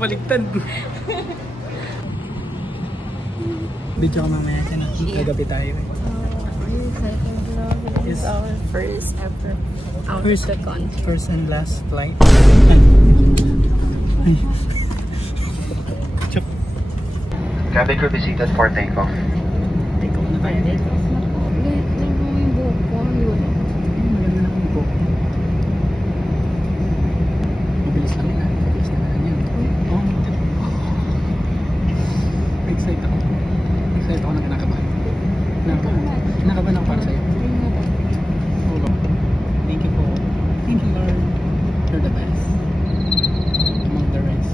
Paligtad. Video ka mamaya siya na. Gagabi tayo. This is our first ever out of the country. First and last flight. Cabin crew be seated for takeoff. Takeoff na tayo. Late lang mo yung buhok ko. Maganda na yung buhok. Mabilis lang na. Mabilis na yan. Oh, excited ako. Excited ako na kinakabahan. Kinakabahan ako para sa'yo. Thank you po. Thank you, Lord. You're the best. Among the rest.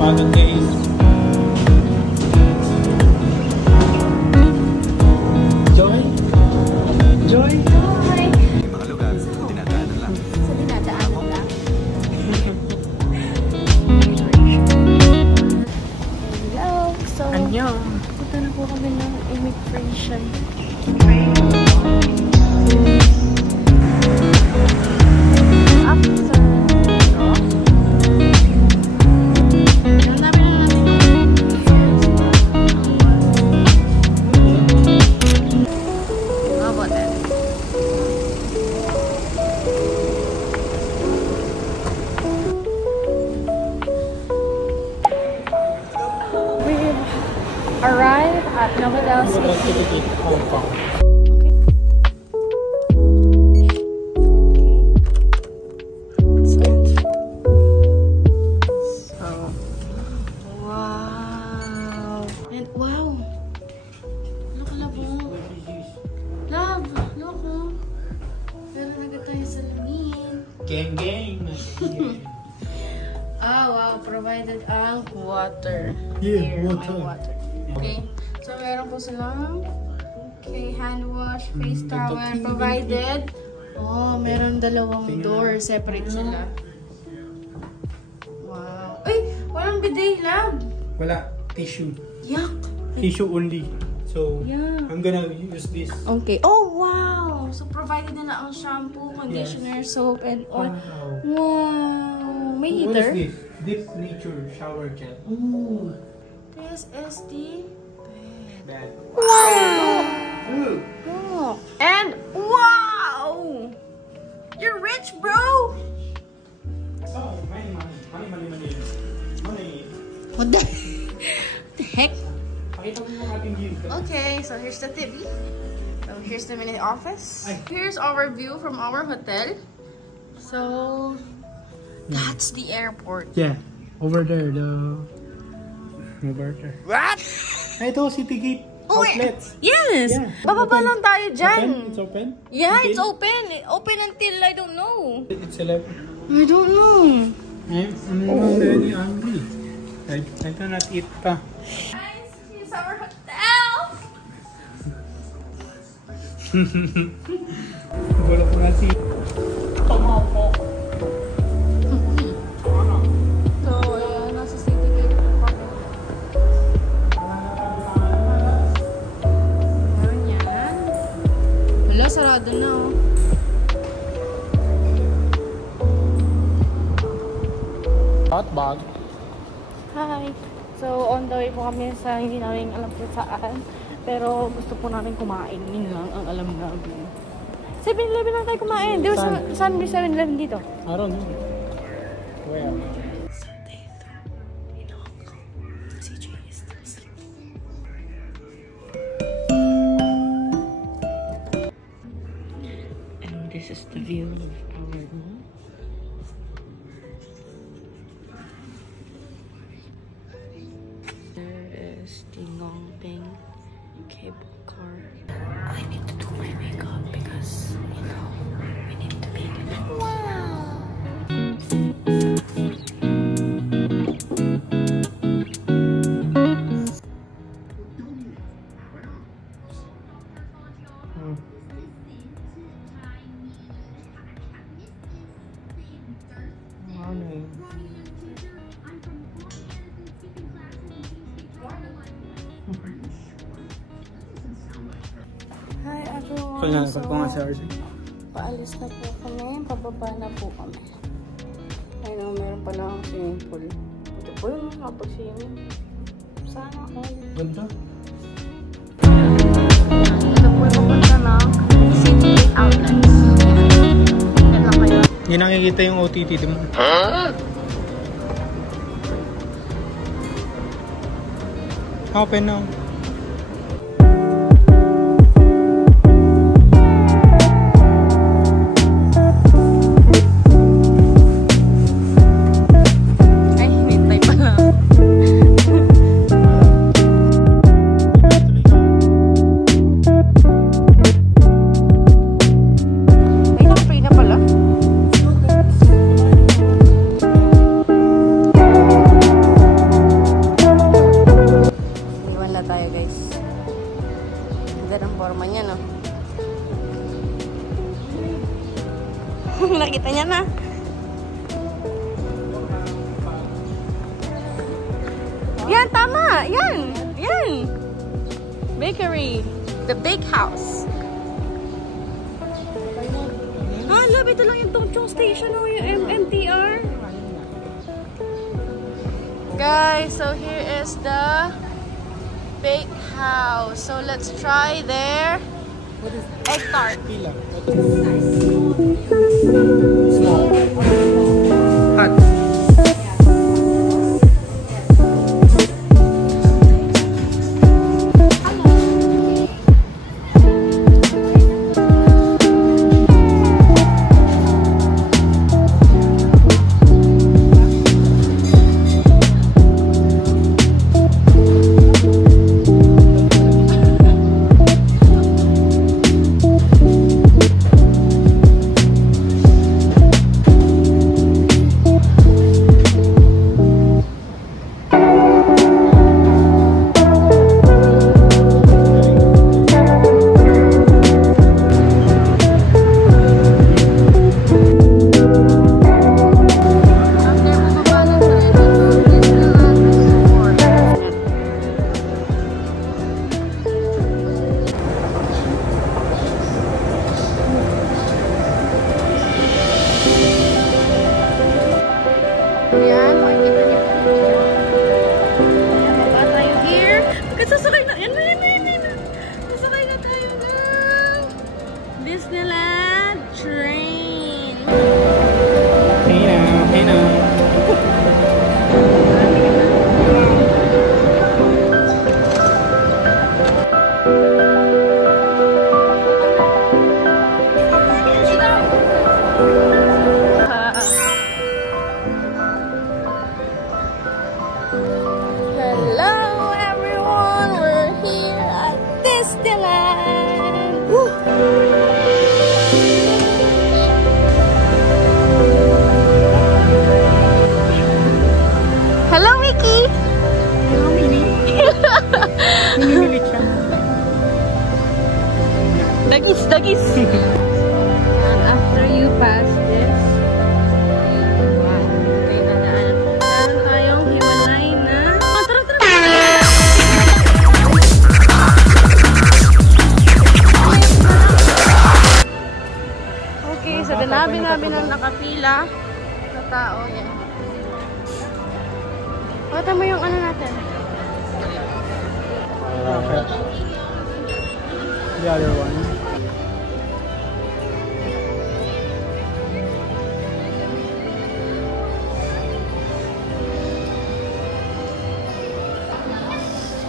Pagod guys. Joy? Joy? Yung mga lugar, dinadaanan lang. So, dinadaanan lang. Hello! So, Annyeong. punta na po kami ng immigration. Arrive at Novotel City, Hong Kong. Wow! And wow! Look, labo. Love! Look, oh. Pero agad tayo sa lamin. Gang! Ah, wow. Provided ang water. Yeah, Here, may water. Okay. So, meron po silang hand wash, face towel provided. Oh, meron dalawang door. Separate sila. Wow. Ay! Walang bidet, lab! Wala. Tissue. Yuck! Tissue only. So, Yeah. I'm gonna use this. Okay. Oh, wow! So, provided nila ang shampoo, conditioner, soap, and oil. Wow. Wow! May What heater. is this? Deep Nature Shower Gel. Ooh. This is the Bad. wow! Ooh. Oh. And wow! You're rich, bro! Oh, money. What the heck? Pakita mo yung ating view. Okay, so here's the TV. So here's the mini office. Ay. Here's our view from our hotel. So that's the airport. Yeah. Over there, over there. What? Ito, City Gate Oh, outlets. Yes! Yeah. Bababa Open. lang tayo dyan. Open? It's open? Yeah, Until? it's open. Open until I don't know. It's 11. I don't know. I'm already hungry. I cannot eat pa. Guys, here's our hotel. Wala ko na si... Tomapo. So, ayan, nasa City Gate po kami. Meron yan. Wala, sarado na oh. Hotbag. Hi! So, on the way po kami sa hindi namin alam kung saan. Pero gusto po namin kumain. Yun lang ang alam namin. 7-Eleven lang tayo kumain. Di ba saan may 7-Eleven dito? I don't know. Where? Sunday in Hong Kong. CJ is still sleeping. And this is the view of our room. There is the Ngong Ping cable car. I need to do my makeup because, you know, we need to be wow. So, ko nga si RC. paalis na po kami. Pababa na po kami. Ayun, meron pala ang swimming pool. Ito po yun, kapag-swimming. Sana all. Ganda. Ito po yung papunta ng City Outlets. Yan lang kayo. Hindi nakikita yung OTT mo. Open now. Ay, hinintay pa lang. Ay, naka-pray na pala. Iwan na tayo, guys. Ganda ng forma niya, no? Nakita niya na. Yan, tama! Yan! Yan! Bakery. The Bake House. Ah, love, ito lang yung Tongchong Station o yung MTR. Guys, so here is the Bake House. So let's try their egg tart. Pila. Small. Hot. Yan, makikita niyo po. Ayan, baba tayo here. Sasakay na. Yan. Sasakay na tayo ng Disneyland train. Hey now, hey now. Hello everyone, we're here at Disneyland. Woo! Hello Mickey. Hello, Mini. Mini siya. Dagis. And after you pass this, wow, kayo nadaan. Meron tayong hiwalay na. Oh, tara. Okay, so dinabi namin ang nakapila na tao. Yan. Pata mo yung ano natin. Okay. The other one.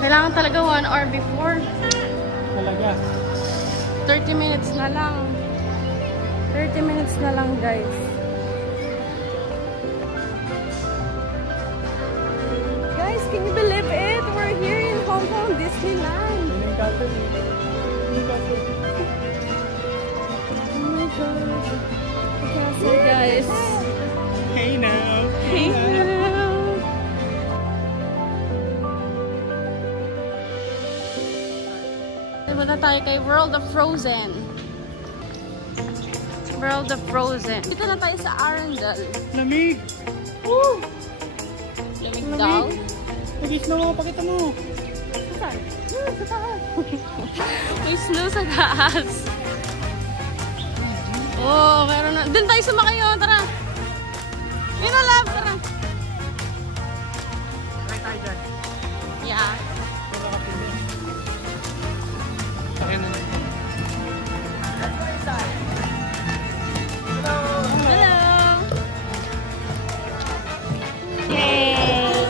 Kailangan talaga 1 hour before. Talaga. 30 minutes na lang. 30 minutes na lang, guys. Guys, can you believe it? We're here in Hong Kong Disneyland. Yun yung castle. Oh my gosh. The castle, guys. Hey now. Hey now. Punta tayo kay World of Frozen. World of Frozen. Dito na tayo sa Arendelle. Lamig. Woo! Lamig daw. Nag-snow, pakita mo. Saan? Sa taas. May snow sa taas. Oo, meron na. Doon tayo sumakay yun, tara. Yun na, love, tara. Try tayo dyan. Yeah. Sakyan na lang. Hello. Yay.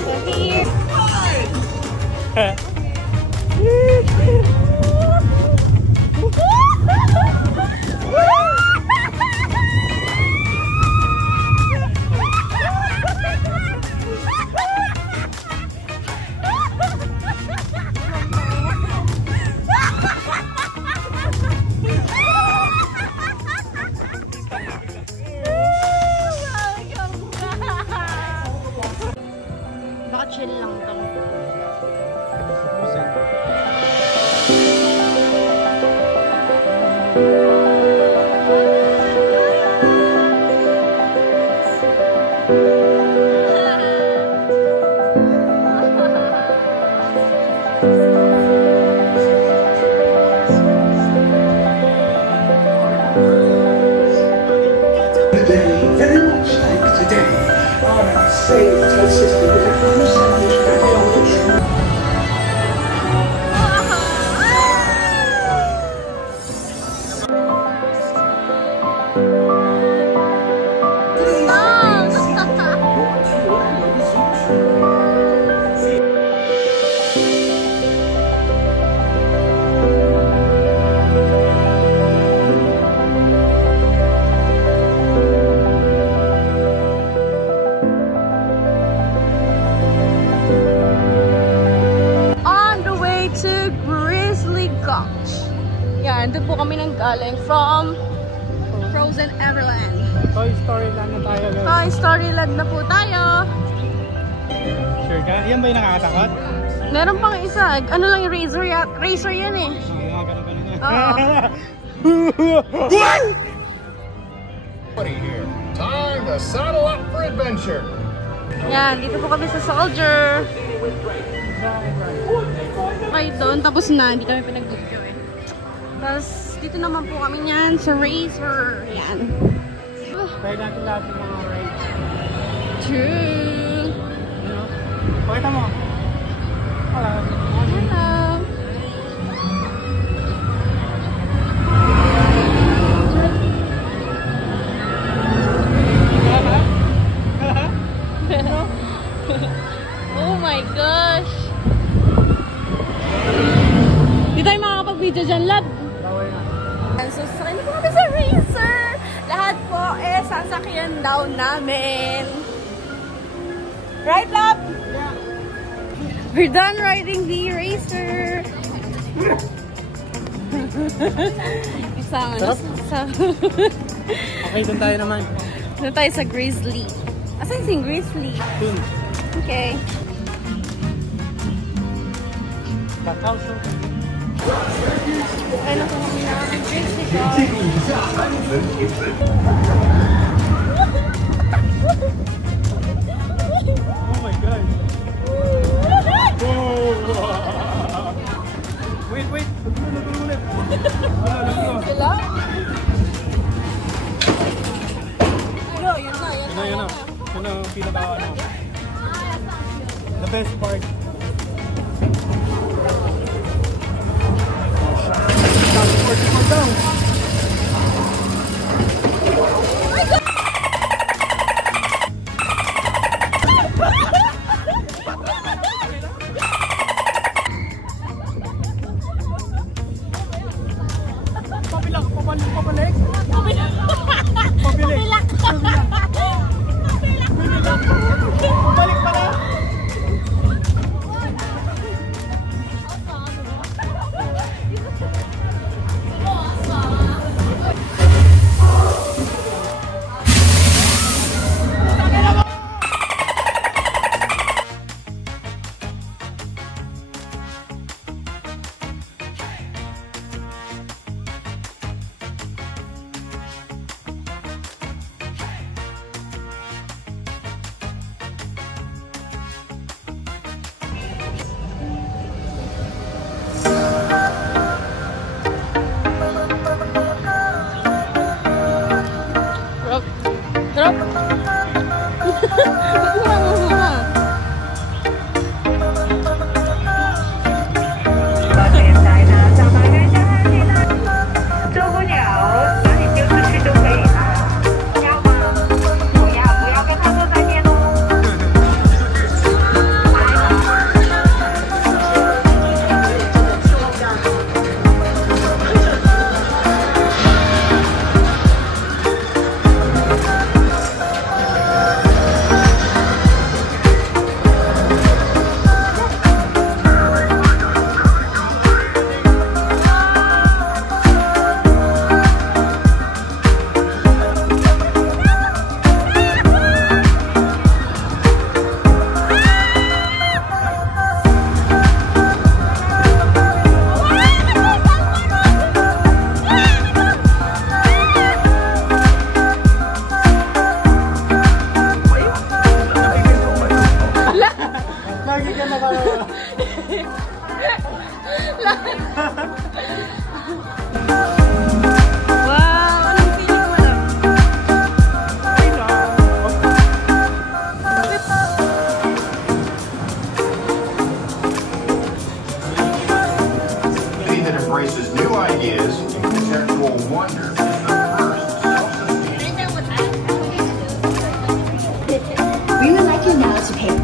So here. Baka chill lang to. Yan, doon po kami nang galing from Frozen Everland. Toy Story Land na tayo guys. Toy Story Land na po tayo. Sure ka? Yan ba yung nakakatakot? Meron pang isa. Ano lang yung Razor yan eh. Mga ganun-ganun yan. What? Here. Time to saddle up for adventure. Yan, dito po kami sa Soldier. Okay, doon. Tapos na. Hindi kami pinag-video eh. Tapos, dito naman po kami yan sa Razor. Yan. Try natin lahat ng mga rides. True. Pakita mo. Hello. Hello. Oh my gosh. Di tayo makakapag-video dyan, lab. So, sakay na po kami sa Razor. Lahat po sasakyan daw namin. Right, lab? Yeah. We're done riding the Razor. Isang ano? Okay, doon tayo naman. Doon tayo sa Grizzly. Asan si Grizzly? Dun. Okay. Kakao show. Ano po kami na ang Grizzly dog? Oh my god. Wait, wait. Ulit. Sila? Ano, yun na. Yun na, pinaka ano. The best part. Down. Papalik. Balik pala. Lagi ka nakalawa. Wow! Anong feeling mo lang? That embraces new ideas and conceptual wonder. We would like you now to pay.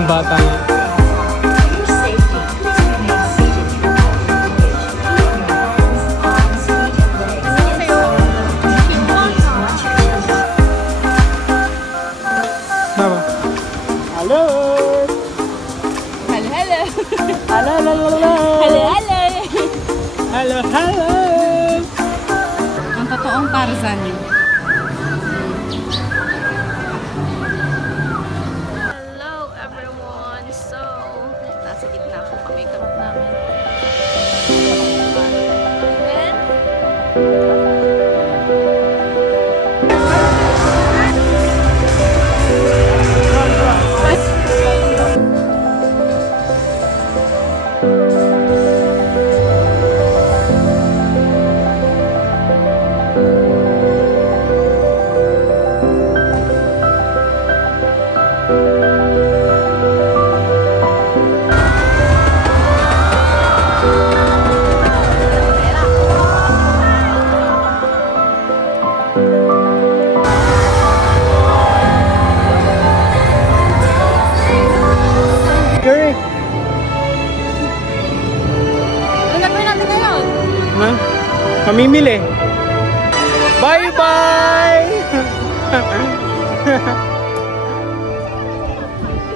Ang bata niya. For your safety, please remain seated throughout the voyage. Keep your arms, feet, and legs. Please watch your children. Baba. Hello! Hello, hello! Hello, hello, hello! Hello, hello! Hello, hello! Ang totoong Tarzan yun. Hello everyone! So, nasa gitna po kami kamot namin. And, Curry! ano gagawin natin ngayon? Ma? Mamimili. Bye-bye!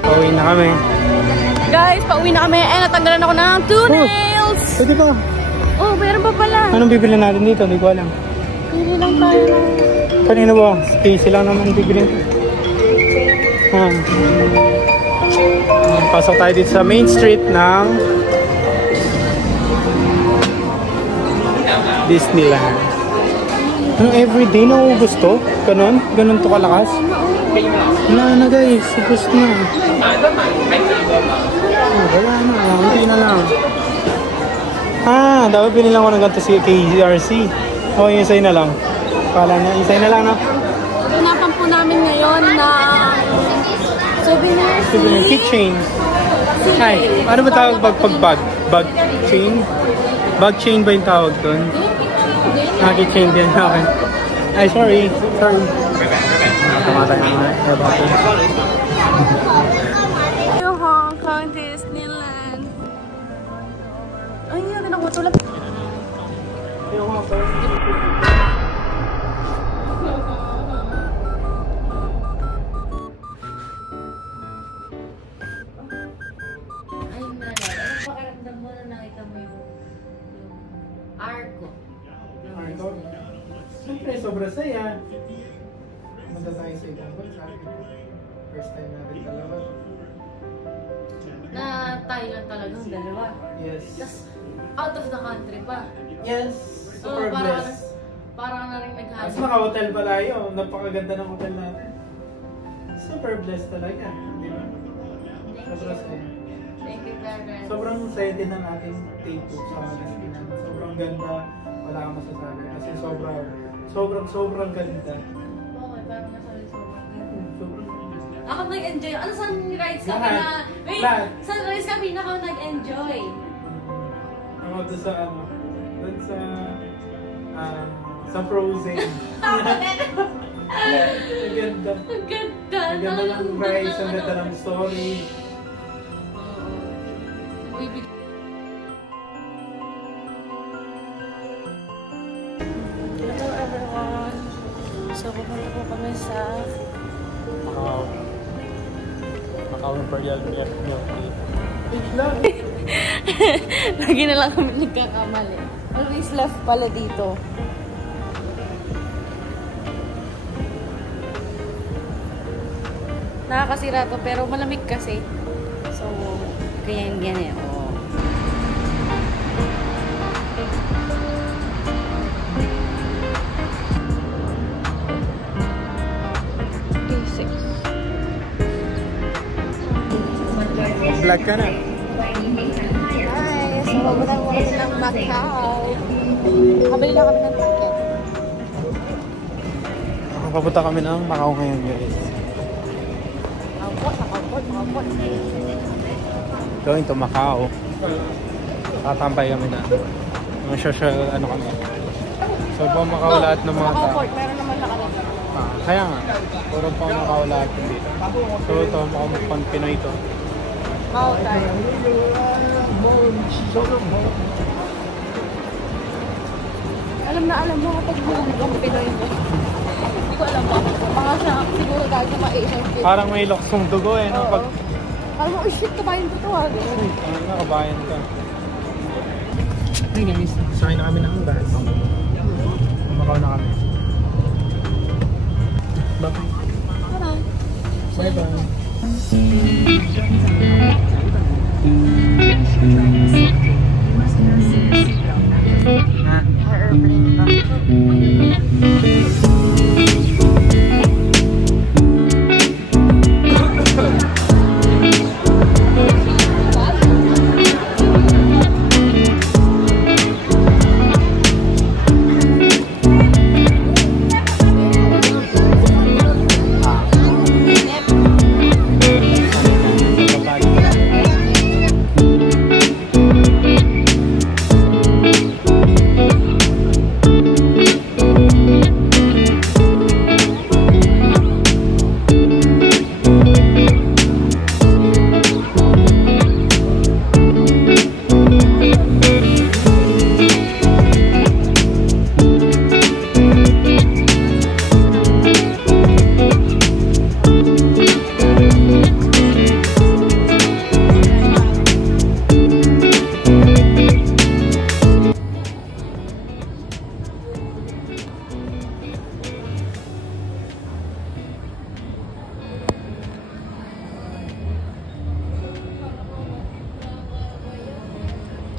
Pauwi na kami. Guys, pauwi na kami. Eh, natanggalan ako ng 2 nails! Pwede ba? Oh, mayroon pa pala. Anong bibili natin dito? Hindi ko alam. Pili lang tayo ng... Kanina ba? Casey lang naman bibili. Pasok tayo dito sa main street ng Disneyland. Ano, everyday nauubos to? Ganon? Ganon to kalakas? Wala na guys, ubos na. Wala na, hindi na lang. Dapat binilang ko ng ganito si KRC. O, yung sa'yo na lang. Kala niya, yung sa'yo na lang, no? Hinapan po namin ngayon na souvenir Keychain. Ay, ano ba tawag pag bag chain? Bag chain ba yung tawag doon? Keychain din. Okay. Ay, sorry. Tumatay naman. Yung Hong Kong Disneyland. Ay, yun ako tulad. Siyempre, sobrang saya. Punta tayo sa ibang bansa. First time natin dalawa. Na tayo lang talagang dalawa. Yes. Tapos, out of the country pa. Yes. Super blessed. Parang na rin Mas nag-hali. naka-hotel pa tayo. Napakaganda ng hotel natin. Super blessed talaga. Di ba? Sobrang saya. Thank you, parents. Sobrang saya din ng ating take 2 sa Disneyland. Sobrang ganda. Wala kang masasabi. Kasi Sobrang ganda. Okay, parang masabi sobrang ganda. Sobrang ganda. Ako nag-enjoy. Ano sunrise ka Lahat. na? Wait, Lahat. sunrise ka pinaka nag-enjoy. Ako doon sa sa Frozen. Ang ganda. Ang ganda. Ang ganda ng rise, ang ganda ng story. Hello everyone. So, pupunta po kami sa Macau Imperial Milk Tea. lagi na lang kami nagkakamali. Always left pala dito. Nakakasira to pero malamig kasi. So, kaya yan eh. Oh. Vlog ka na. Hi! So, pupunta po kami ng Macau. Kabili lang kami ng ticket. Papunta kami ng Macau ngayon guys. Makapot. Going to Macau. Tatampay kami na. Mga social ano kami. So po Macau lahat ng mga tao. Makaport, meron naman nakalagay. Kaya nga. Puro po Macau lahat hindi. So ito Macau Pinoy ito. Macau tayo. Alam mo kapag hulugang Pinoy mo. Hindi ko alam bakit. Mga siya, siguro dahil sa ma-Asian kid. Parang may loksong dugo eh. No? Oo. Pag Alam mo, oh shit, kabayan ko to ah. nakabayan ka. Hey guys, sakay na kami ng bus. Macau na kami. Bye. Bye-bye. Airplane ba?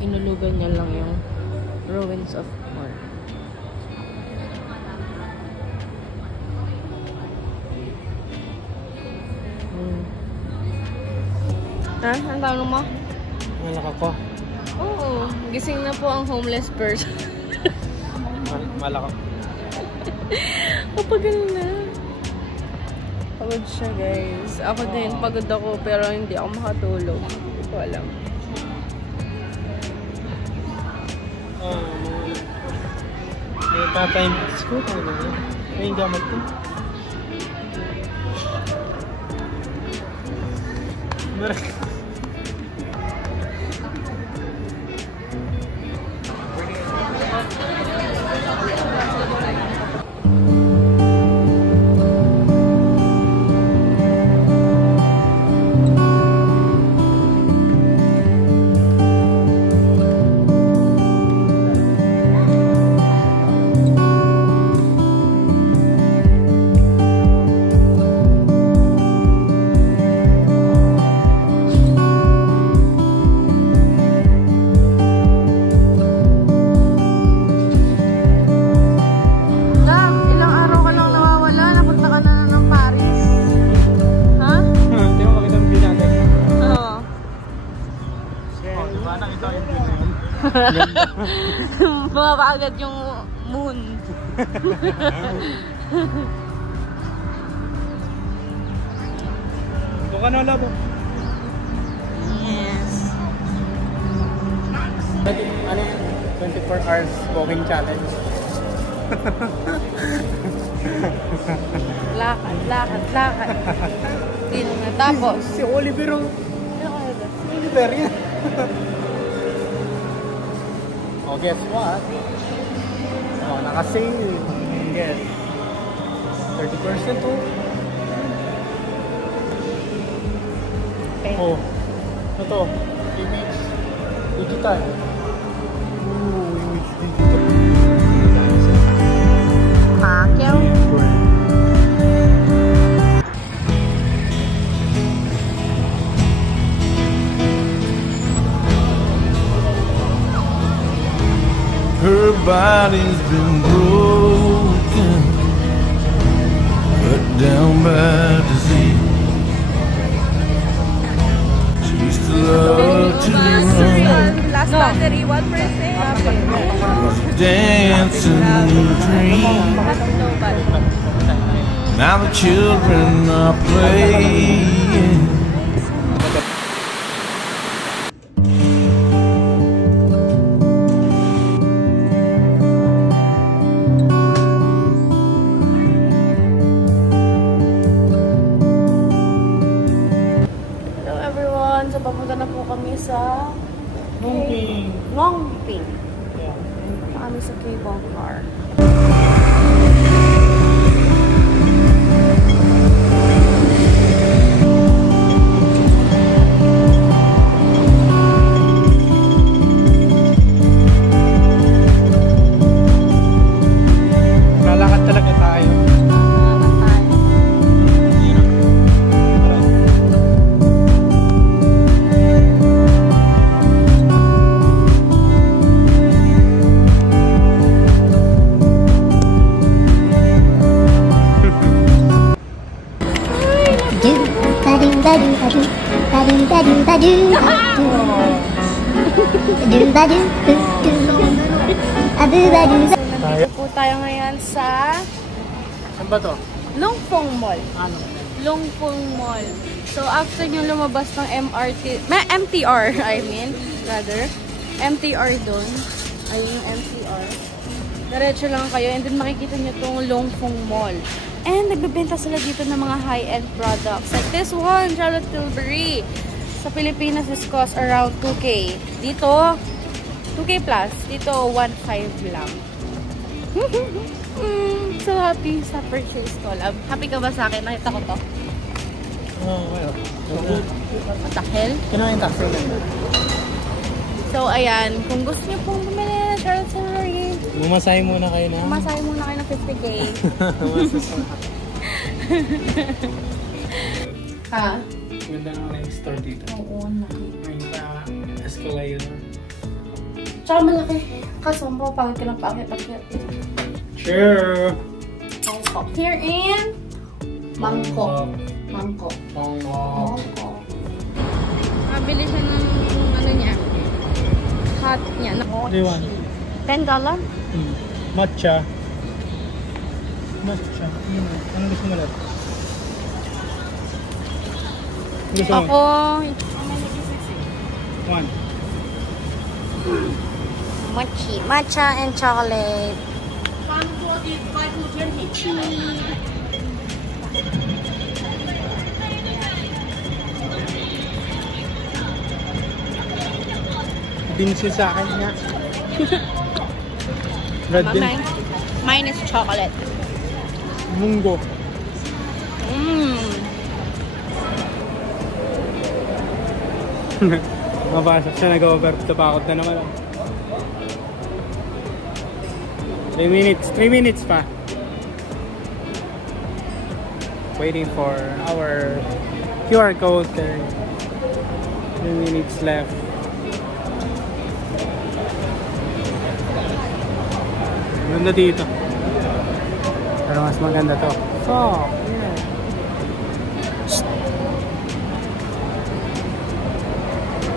Inulugan niya lang yung ruins of Mar. Ha? Ang tanong mo? Malak ako. Oo. Gising na po ang homeless person. Malak ako. Papagal na. Pagod siya guys. Ako din. Pagod ako pero hindi ako makatulog. Hindi ko alam. May tatay ko na. May gamot ko. Bumaba agad yung Moon. Ito ka na labo. Yes. Ano yan? 24 hours walking challenge. Lakad. Dito na. Tapos. Si Oliver. Si Oliver yan. Oh, guess what? Oh, naka-sale. Yes. 30% oh. Okay. Oh. Ito. Image digital. Ooh, image digital. Pacquiao. Her body's been broken, cut down by disease. She used to love to run, Last battery, 1%. dancing dream. Now the children are playing. Hello everyone! So papunta na po kami sa Moving. Ngongping. Yeah. Kami sa cable car. Lalakad talaga tayo. Nandito po tayo ngayon sa Saan ba to? Lungpong Mall. Ano? Lungpong Mall. So, after nyo lumabas ng MTR, rather. MTR doon. Ayun yung MTR. Diretso lang kayo and then makikita nyo itong Lungpong Mall. And nagbebenta sila dito ng mga high-end products. Like this one, Charlotte Tilbury. Sa Pilipinas, this cost around 2K. Dito, 2K plus. Dito, 1.5 lang. So happy sa purchase ko. Love. Happy ka ba sa akin? Nakita ko to. Oh, well. What the hell? Kinain taxi lang. So, ayan. Kung gusto niyo pong bumili ng Charlotte Tilbury, Mumasahe muna kayo na. masahe muna kayo ng 50K. Ha? Ganda na yung store dito. Oo, laki. May pa-escalator. Tsaka malaki. Kaso, mapapangit ka ng pangit-pangit. Sure. Mangkok. Here in Mangkok. Mangkok. Bangkok. Mangkok. Mabili siya ng ano niya. Hot niya. What do you want? $10? Matcha. Matcha. Anong gusto mo lahat? Gusto mo? Ako, One. mochi. Matcha and chocolate. Binsi sa akin nga. Red din. Mine is chocolate. Munggo. Mabasok siya, nag-overtapakot na naman. 3 minutes. 3 minutes pa. Waiting for our QR code. 3 minutes left. Ganda dito. Pero mas maganda to. So, yeah.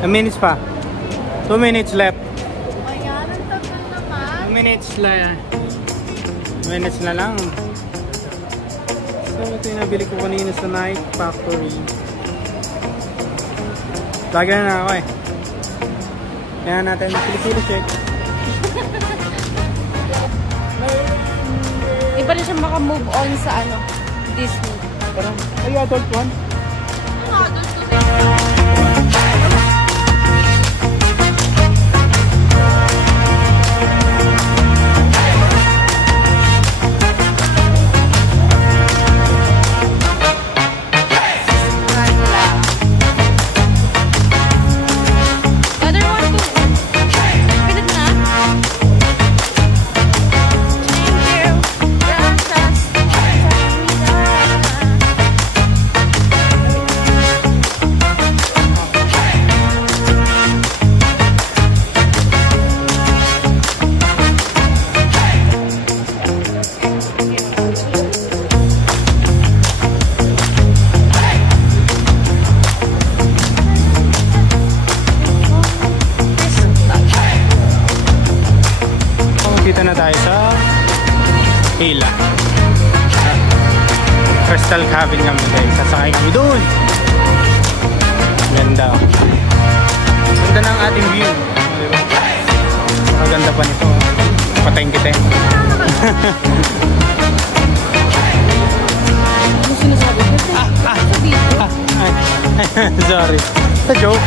2 minutes pa. 2 minutes left. Ayan, ang tagal naman. 2 minutes left. minutes na lang. So, ito yung nabili ko kanina sa Nike Factory. Vlogger na ako eh. Kaya natin Filipino check. Di pa rin siya maka-move on sa ano, Disney. Parang, ay, adult one? Dito na tayo sa Hila. Crystal Cabin kami guys. Sasakay kami doon. Ganda. Ganda ng ating view. Diba? Maganda pa nito. Patayin kita eh. Ano sinasabi? Sorry. Sa joke.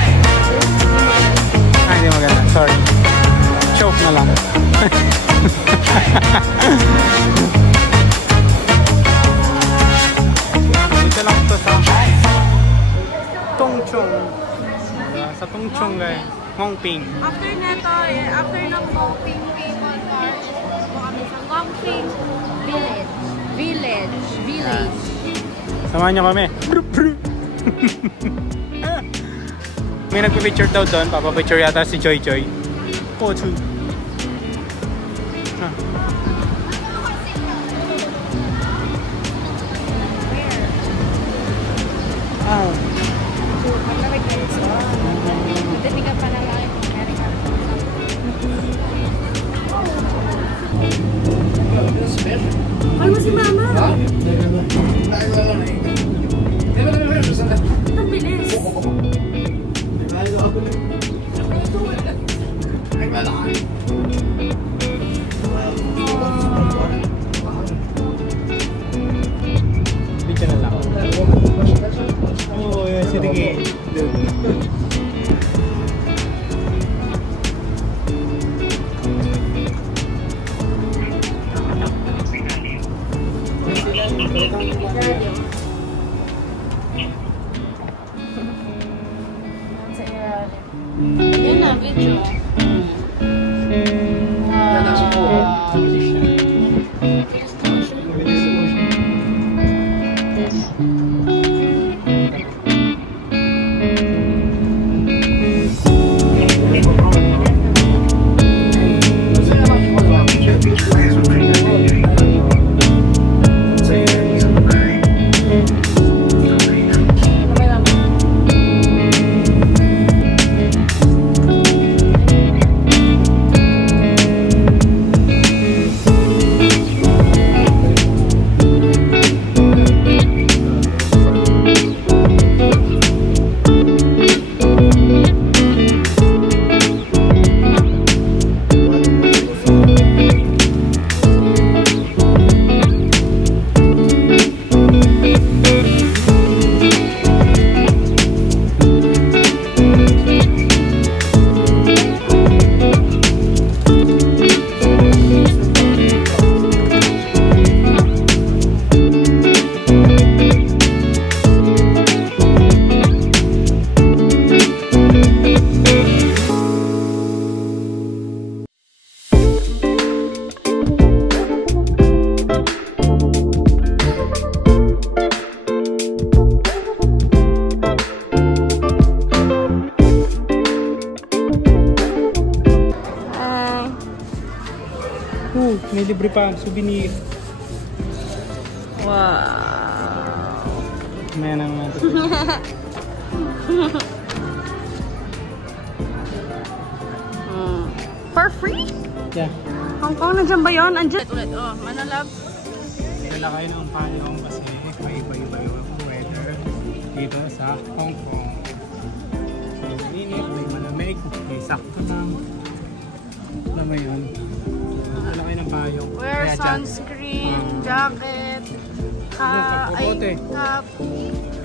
Hindi maganda. Sorry. Joke na lang. Dito lang to sa Tongchong. Sa Tongchong guys. Hongping. After neto, after ng Hongping cable car, po kami sa Hongping Village. Samahan nyo kami. May nagpipicture daw doon. Papapicture yata si Joy Joy. Kochu. Ano si Mama? Ang bilis. Dito na lang. Oh, yun. Sige. Yan na, video. May libre pa, souvenir. Wow. May nang For free? Yeah. Hong Kong, nandiyan ba yun? Andiyan. Ulit, oh. Ano, love? Dala kayo ng payong kasi may iba-iba yung weather dito sa Hong Kong. May mainit, may malamig, may sakto lang. Alam mo yun? Dala kayo ng payong. Wear Kaya sunscreen, jacket, kapote.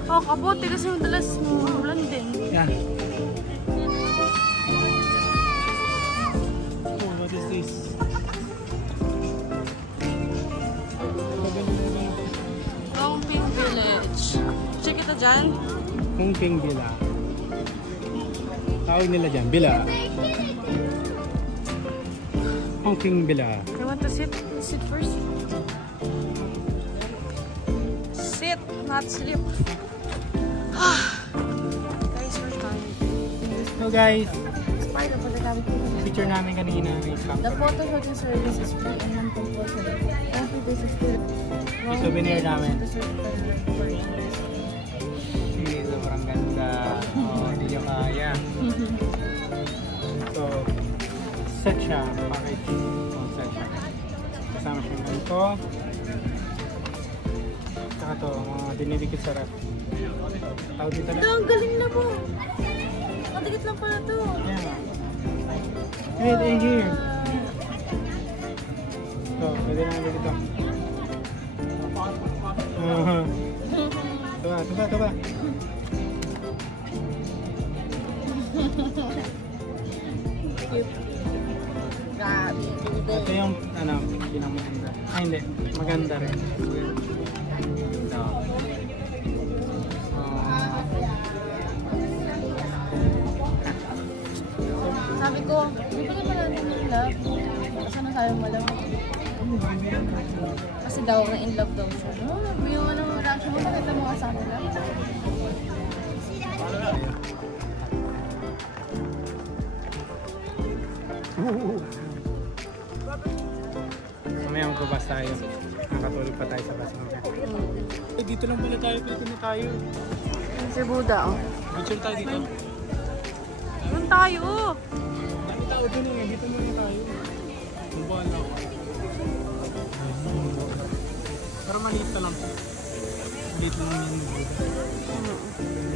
Oh, kapote kasi madalas ulan din. Yeah. Oh, what is this? Longping Village. Check ito dyan. Longping Villa. Tawag nila dyan, Villa. Longping Villa. I want to sit. Sit first. Sit, not sleep. Guys, we're tired. So guys, Spider for the gabi ko. picture namin kanina. The photo shooting service is free and non-compulsory. Every day is free. Yung souvenir namin. Hindi, sobrang ganda. Oh, hindi nyo kaya. So, set siya. Package. Oh, set siya. Kasama siya ganito. Saka to, mga dinidikit sa ref. Tawag dito lang. Ang galing na po. Nakadikit lang pala to. Yeah. Right here. So, pwede na dito. Tuba. Grabe. Ito yung, pinamaganda. Ay, hindi. Maganda rin. Ito. Sabi ko, hindi pa naman natin yung love. Kasi na sabi mo lang. Kasi daw na in love daw siya. No, yung ano, reaction mo, nakita mo ka sa kanila. Mamaya magbabas tayo. Nakatulog pa tayo sa bus mamaya. Eh, dito lang pala tayo. Pwede na tayo. Si Buddha, oh. Picture tayo dito. Doon tayo. Dami tao dun eh. Dito muna tayo. Mabuhan ako. Pero maliit na lang. Dito lang yung Buddha.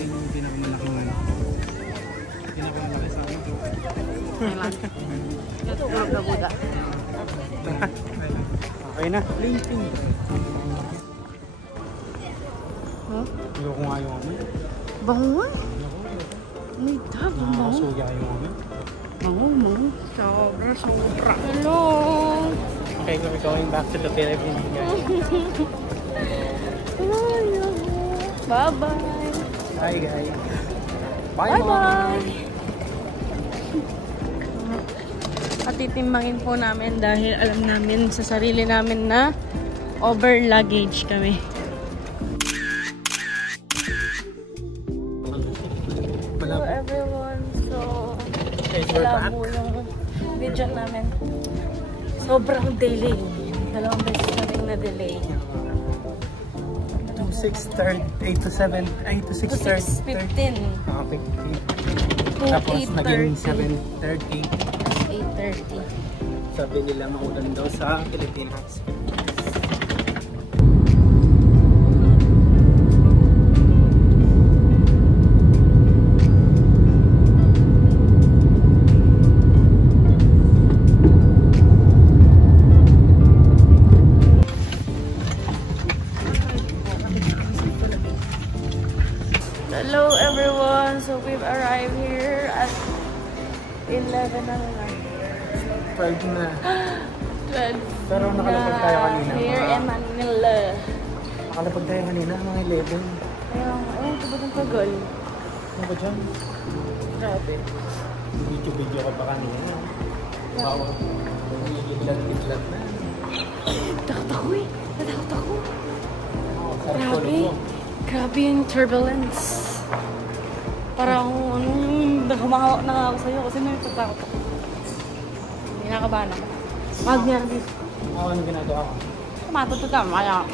Yung pinakamalaking ano. Pinakamalaki sa ano. Kailan? Ito, vlog na Buddha. Okay na. Linking. Huh? Hindi ko nga yung ano. Bango eh. May tab, bango. Nakakasuya yung ano. Bango. Sobra. Hello. Okay, so we're going back to the Philippines, guys. Bye-bye. Bye, guys. Bye-bye. At titimbangin po namin dahil alam namin sa sarili namin na over luggage kami. Hello everyone. So, wala po yung video namin. Sobrang delay. Dalawang beses na rin na delay. To 6:30, 8 to 7, 8 to 6:30. 6:15. Ah, 15. To Tapos naging 8:30. 7:30. 8:30. Sabi nila maulan daw sa Pilipinas. Hello everyone! So we've arrived here at 11 na lang. 12 na. 12 Pero nakalapag tayo kanina. Here in Manila. Nakalapag tayo kanina, mga 11. Ayun, ito ba ng tagal? Ano ba dyan? Grabe. Video ka pa kanina. Wow. Biglat na. Takot ako eh. Natakot ako. Sarap ko Grabe. Grabe yung turbulence. Parang humahawak na ako sa'yo kasi natatakot ako. Hindi nakabahan ako. Wag niya dito. Ano ginagawa ko? Matutugan, maya.